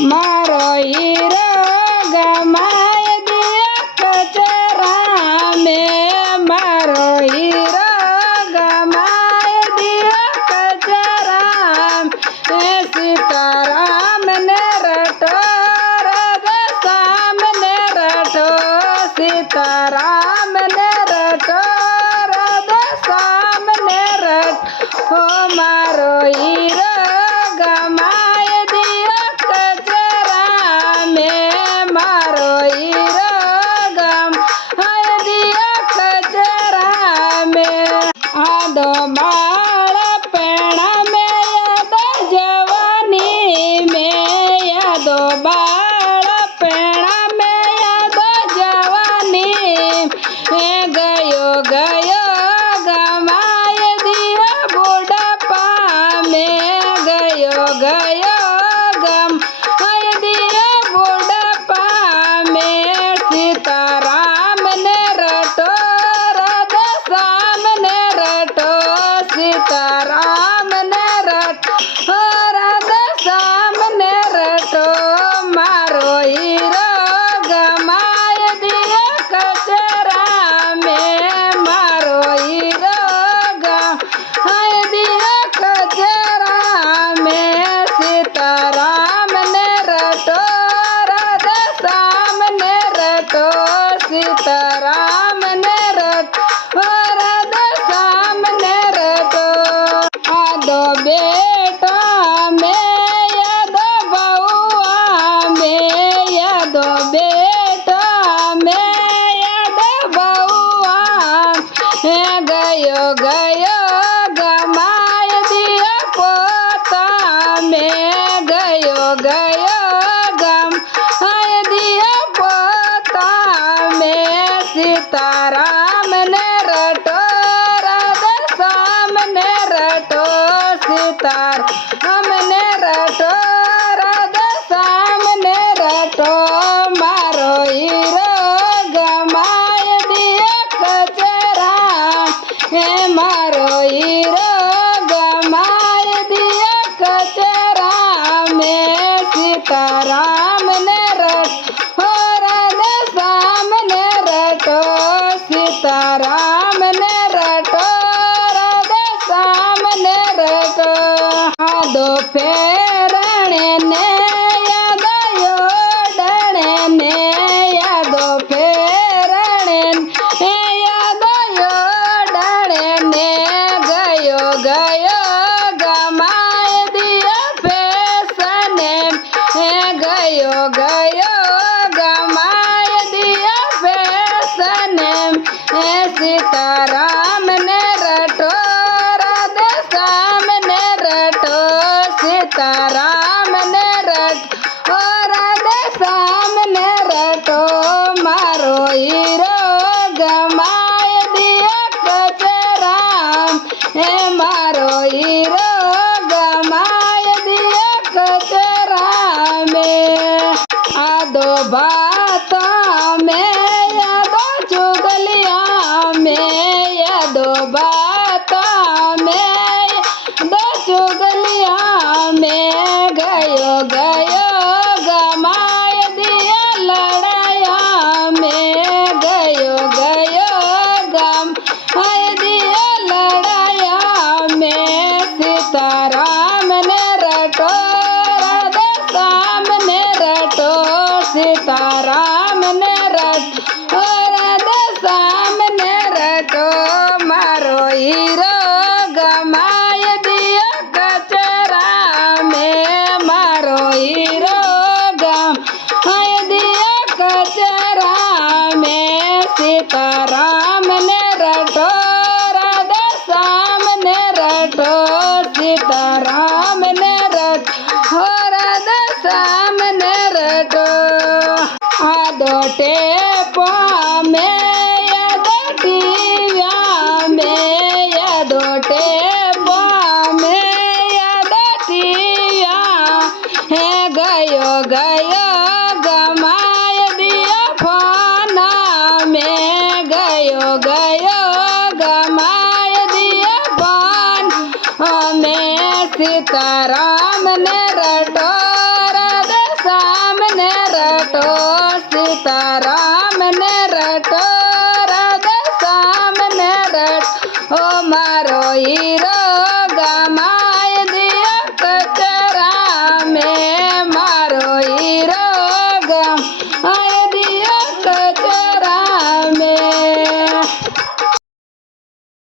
मारो हीरो गमाय दिया कचरा में, मारो हीरो गमाय दिया कचरा में। सीताराम ने रटो राधे श्याम ने रटो, सीताराम ने रटो राधे श्याम ने रटो। मारो हीरो गमाय दिया कचरा में, मारो हीरो गमाय दिया कचरा में। आदो बाळपणा में यादो जवानी में, यादो बाळपणा में यादो जवानी में। गयो गयो गमाय दिया बुढ़ापा में, गयो गयो गमाय दिया बुढ़ापा में। सीताराम ने रटो राधे श्याम ने रटो, सीताराम ने रटो राधे श्याम ने रटो। मारो हीरो गमाय दिया कचरा में, मारो हीरो गमाय दिया कचरा में। सीताराम ने रटो राधे श्याम ने रटो, सीताराम ने रटो राधे श्याम ने रटो। आदो बेटा में यादो बउआ में, यादो बेटा में यादो बउआ में। गयो गयो गमाय दिया पोता में, गयो गयो गमाय दिया पोता में। सीताराम ने रटो राधे श्याम ने रटो, सीताराम ने रटो राधे श्याम ने रटो। मारो हीरो गमाय दिया कचरा में, मारो हीरो गमाय दिया कचरा में। सीताराम ने रटो राधे श्याम ने रटो, सीताराम ने रटो राधे श्याम ने रटो। आदो फेरणे ने यादो योडणे ने, यादो फेरणे ने यादो योडणे ने। गयो गयो गमाय दिया फैसने में, गयो गयो गमाय दिया फैसने में। सीताराम ने रटो राधे श्याम ने रटो, सीताराम ने रटो राधे श्याम ने रटो। मारो हीरो गमाय दिया कचरा में, मारो हीरो गमाय दिया कचरा में। आदो बाता में यादो चुगलिया में, यादो बाता में यादो चुगलिया में। गयो गयो गमाय दिया लड़ाया में, गयो गयो गमाय दिया लड़ाया में। सीताराम ने रटो राधे श्याम ने रटो, सीताराम ने रटो राधे श्याम ने रटो। मारो हीरो गमाय दिया कचरा में, मारो हीरो गमाय दिया कचरा में। सीताराम ने रटो राधे श्याम ने रटो, सीताराम ने रटो राधे श्याम ने रटो। आदो टेपो में यादो टीव्या में, यादो टेपो में यादो टीव्या है। गयो गयो गमाय दिया फोना में, गयो गयो गमाय दिया फोन में। सीताराम ने रटो राधे હીરો